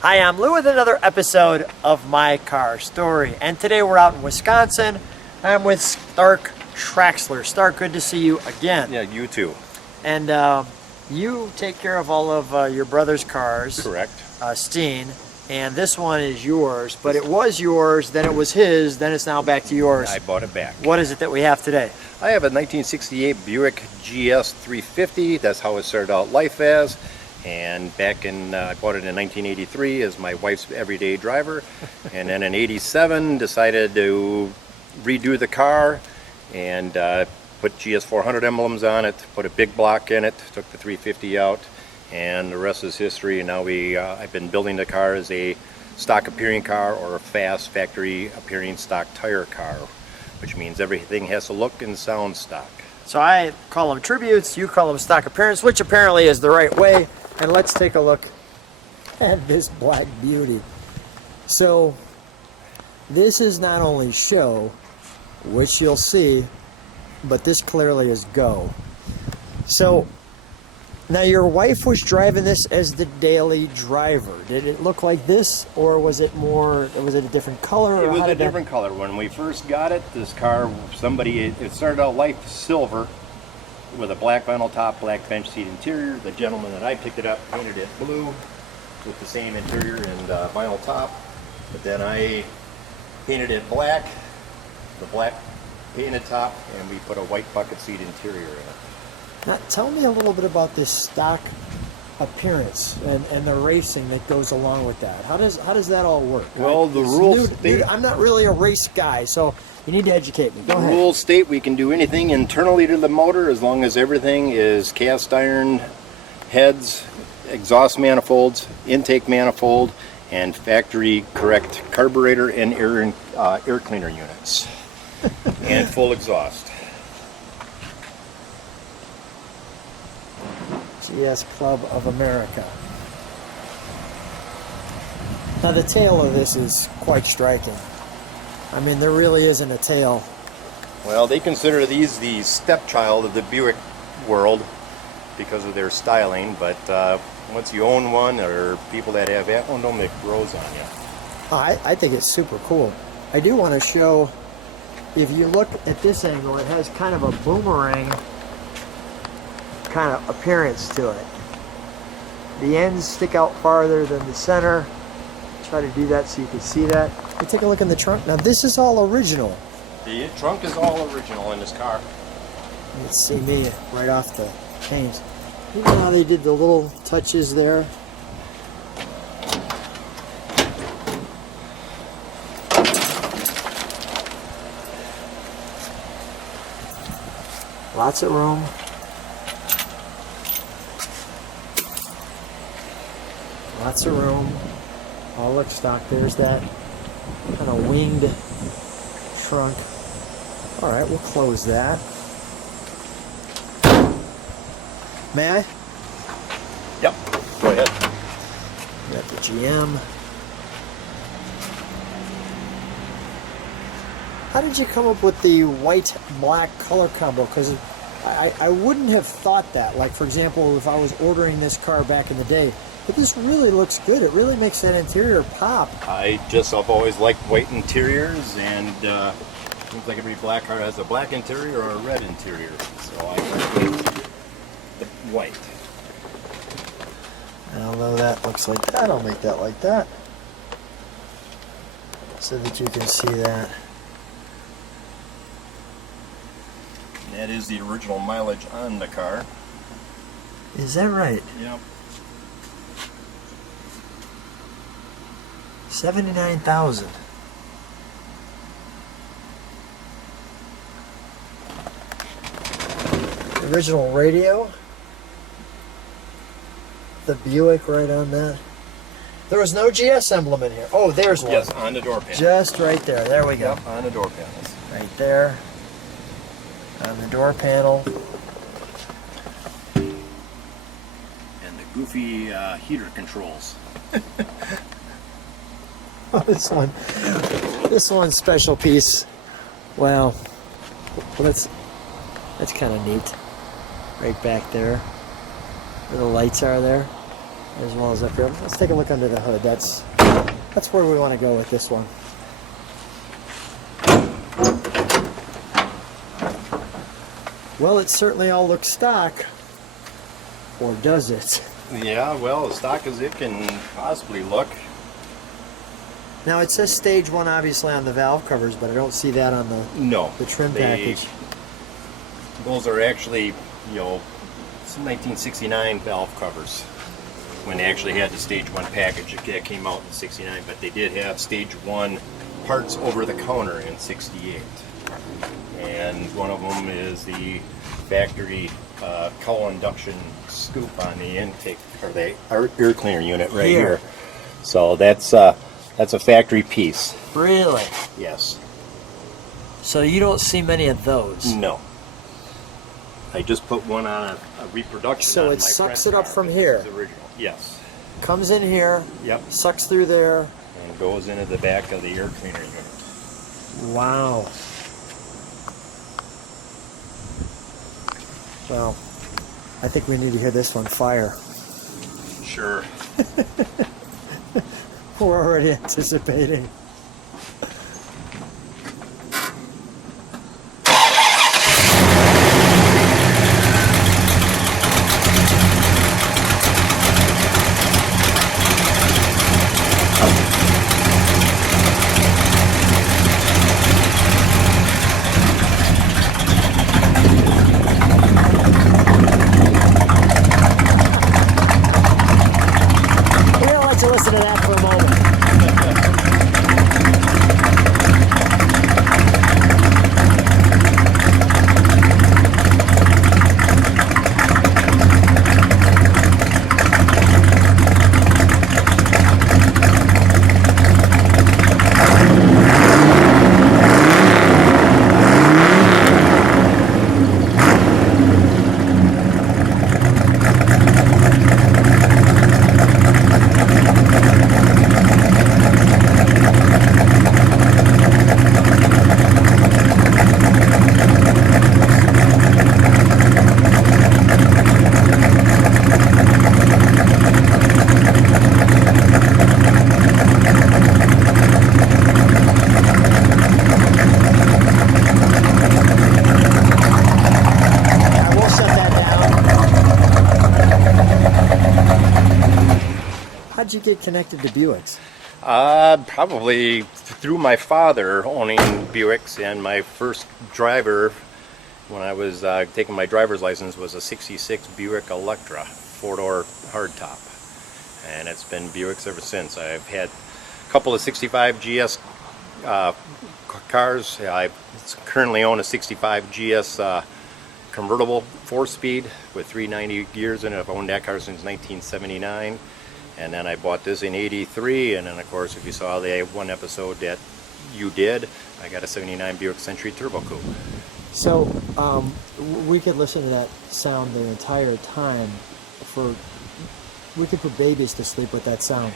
Hi, I'm Lou with another episode of My Car Story, and today we're out in Wisconsin. I'm with Starc Traxler. Starc, good to see you again. Yeah, you too. And you take care of all of your brother's cars. Correct. Steen, and this one is yours, but it was yours, then it was his, then it's now back to yours. I bought it back. What is it that we have today? I have a 1968 Buick GS 350. That's how it started out life as. And back in, I bought it in 1983 as my wife's everyday driver. And then in 87, decided to redo the car and put GS 400 emblems on it, put a big block in it, took the 350 out, and the rest is history. And now I've been building the car as a stock appearing car or a fast factory appearing stock tire car, which means everything has to look and sound stock. So I call them tributes, you call them stock appearance, which apparently is the right way. And let's take a look at this black beauty. So this is not only show, which you'll see, but this clearly is go. So now your wife was driving this as the daily driver. Did it look like this, or was it a different color? It was a different color. When we first got it, this car, it started out life silver with a black vinyl top, black bench seat interior. The gentleman that I picked it up painted it blue with the same interior and vinyl top. But then I painted it black, the black painted top, and we put a white bucket seat interior in it. Now, tell me a little bit about this stock appearance and the racing that goes along with that. How does that all work? Well, the rules state, I'm not really a race guy, so you need to educate me. Go ahead. The rules state we can do anything internally to the motor as long as everything is cast iron heads, exhaust manifolds, intake manifold, and factory correct carburetor and air cleaner units, and full exhaust. GS Club of America. Now the tail of this is quite striking. I mean, there really isn't a tail. Well, they consider these the stepchild of the Buick world because of their styling, but once you own one, or people that have that one, it grows on you. I think it's super cool. I do want to show, if you look at this angle, it has kind of a boomerang kind of appearance to it. The ends stick out farther than the center. Try to do that so you can see that. But take a look in the trunk. Now this is all original. The trunk is all original in this car. You can see me right off the chains. You know how they did the little touches there? Lots of room. Lots of room. All look stock. There's that kind of winged trunk. All right, we'll close that. May I? Yep. Go ahead. Got the GM. How did you come up with the white-black color combo? Because I wouldn't have thought that. Like, for example, if I was ordering this car back in the day, but this really looks good. It really makes that interior pop. I've always liked white interiors, and seems like every black car has a black interior or a red interior. So I like the white. And although that looks like that, I'll make that like that, so that you can see that. And that is the original mileage on the car. Is that right? Yep. 79,000. Original radio. The Buick right on that. There was no GS emblem in here. Oh, there's one. Yes, on the door panel. Just right there. There we go. Yep, on the door panels. Right there. On the door panel. And the goofy heater controls. Oh, this one's special piece. Well, that's kind of neat. Right back there, where the lights are there. as well as up here. Let's take a look under the hood. That's where we want to go with this one. Well, it certainly all looks stock, or does it? Yeah, well, as stock as it can possibly look. Now it says stage 1 obviously on the valve covers, but I don't see that on the trim package. Those are actually, you know, some 1969 valve covers. When they actually had the stage 1 package that came out in '69, but they did have stage 1 parts over the counter in '68. And one of them is the factory cowl induction scoop on the intake, or the air cleaner unit right here. So that's a factory piece. Really? Yes. So you don't see many of those? No. I just put one on a reproduction. So on it my sucks friend's it up car. from This here. is the original. Yes. Comes in here. Yep. Sucks through there. And goes into the back of the air cleaner unit. Wow. Well, I think we need to hear this one fire. Sure. We're already anticipating. We're gonna let you listen to that for a moment. I will shut that down. How'd you get connected to Buicks? Probably through my father owning Buicks, and my first driver when I was taking my driver's license was a '66 Buick Electra, 4-door hardtop, and it's been Buicks ever since. I've had a couple of '65 GS cars. I currently own a '65 GS convertible 4-speed with 390 gears in it. I've owned that car since 1979. And then I bought this in '83, and then of course, if you saw the one episode that you did, I got a '79 Buick Century Turbo Coupe. So we could listen to that sound the entire time. We could put babies to sleep with that sound.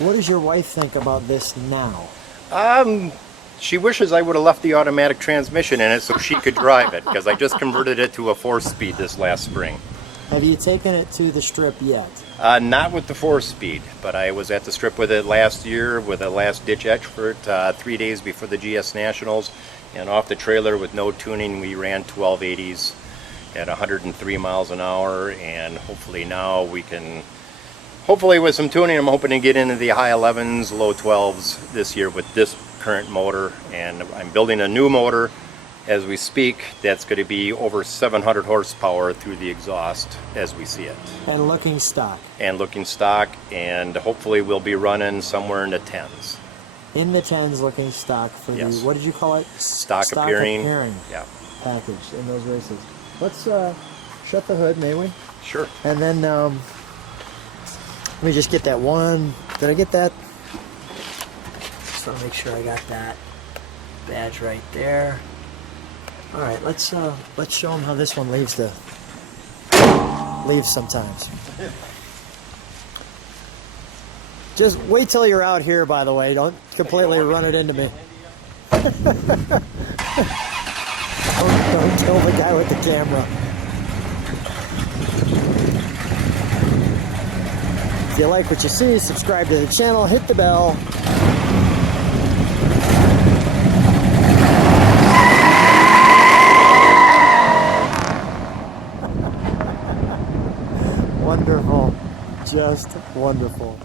What does your wife think about this now? She wishes I would have left the automatic transmission in it so she could drive it, because I just converted it to a 4-speed this last spring. Have you taken it to the strip yet? Not with the 4-speed, but I was at the strip with it last year with a last ditch effort 3 days before the GS Nationals, and off the trailer with no tuning we ran 1280s at 103 miles an hour, and hopefully now we can, hopefully with some tuning, I'm hoping to get into the high 11s, low 12s this year with this current motor, and I'm building a new motor as we speak that's going to be over 700 horsepower through the exhaust as we see it. And looking stock. And looking stock, and hopefully we'll be running somewhere in the 10s. In the 10s looking stock for Yes. the, what did you call it? Stock appearing. Yeah. Package in those races. Let's shut the hood, may we? Sure. And then let me just get that one. Did I get that? Just want to make sure I got that badge right there. All right, let's show them how this one leaves sometimes. Just wait till you're out here, by the way. Don't completely run it into me. Don't kill the guy with the camera. you like what you see, subscribe to the channel, hit the bell. Wonderful. Just wonderful.